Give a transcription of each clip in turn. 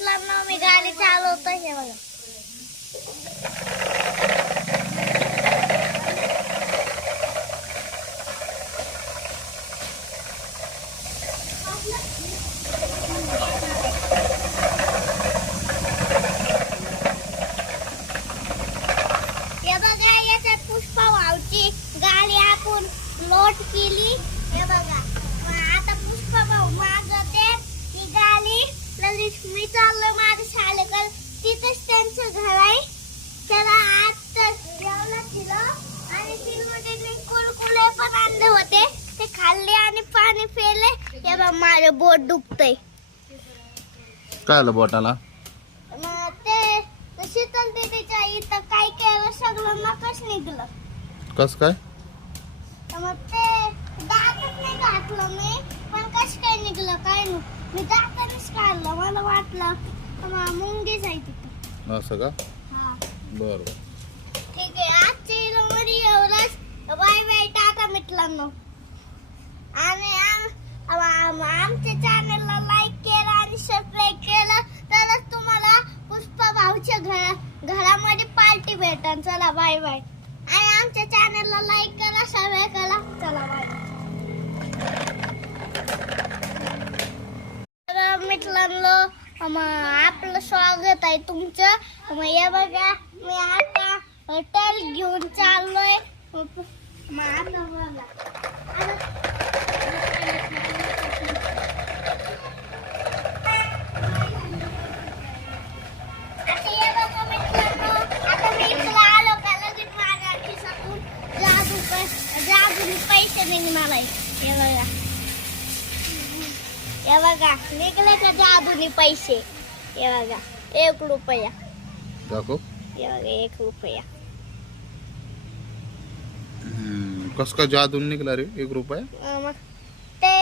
मित्रांनो मी गाडी चालवतो हे बघा. हे बघा याच्यात पुष्पा भाऊची गाडी आपण लोड केली. हे बघा आता पुष्पा भाऊ मागते ही गाडी. लगेच मी चाललोय माझ्या शाळेकडे. तिथेच त्यांचं घर आहे. त्याला आज तर जेवलं दिलं आणि तिथे कुरकुरे पण आणले होते ते खाल्ले आणि पाणी पिले. हे बघ माझं बोट दुखतंय. काय आलं बोटाला? ते शीतल दीदीच्या इथं काय केलं सगळं नकच निघलं. कस काय? मग ते दातच नाही घातलं मी पण कसं काय निघलं काय नाही. मी दातानेच काढलं. मला वाटलं मुंगीच आहे तिथं. असं का? हा बर. ठीक आहे. आजच्या व्हिडिओमध्ये एवढंच. बाय बाय टाटा मित्रांनो. आणि आमच्या चॅनलला लाईक केलं आणि सबस्क्राईब केलं तरच तुम्हाला पुष्पा भाऊच्या घरामध्ये पार्टी भेटेल. चला बाय बाय. आणि आमच्या चॅनलला लाईक करा सबस्क्राईब करा. चला बाय. मित्रांनो आपलं स्वागत आहे तुमचं. हे बघा मी आता हॉटेल घेऊन चाललोय. आता बघा पैसे निघणार आहे. हे बघा निघले का जादूनी पैसे. हे बघा 1 रुपया. दाखव. हे बघा 1 रुपया. कस का जादून निघला रे 1 रुपया? मग ते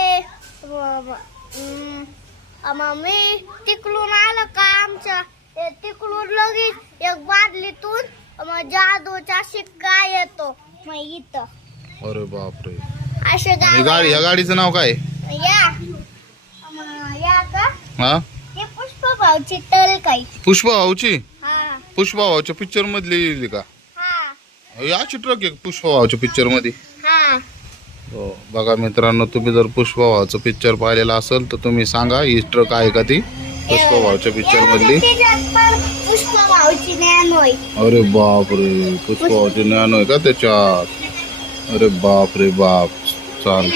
मी तिकडून आलं का आमच्या तिकडून लगेच एक बादलीतून जादूचा शिक्का येतो. मग इथं अरे बापरे. असं गाडी या गाडीचं नाव काय? या का हा हे पुष्पा भाऊची टल काय. पुष्पा भाऊची? हा पुष्पा भाऊच्या पिक्चर मध्ये लिहिली का? हा याची ट्रक आहे पुष्पा भाऊच्या पिक्चर मध्ये. हा हो बघा मित्रांनो, तुम्ही जर पुष्पा भाऊचं पिक्चर पाहिलेला असेल तर तुम्ही सांगा ही ट्रक आहे का ती पुष्पा भाऊच्या पिक्चर मधली. पुष्पा भाऊची ज्ञान होय. अरे बापरे पुष्पा भाऊची ज्ञान होय का त्याच्यात? अरे बाप रे बाप. चाल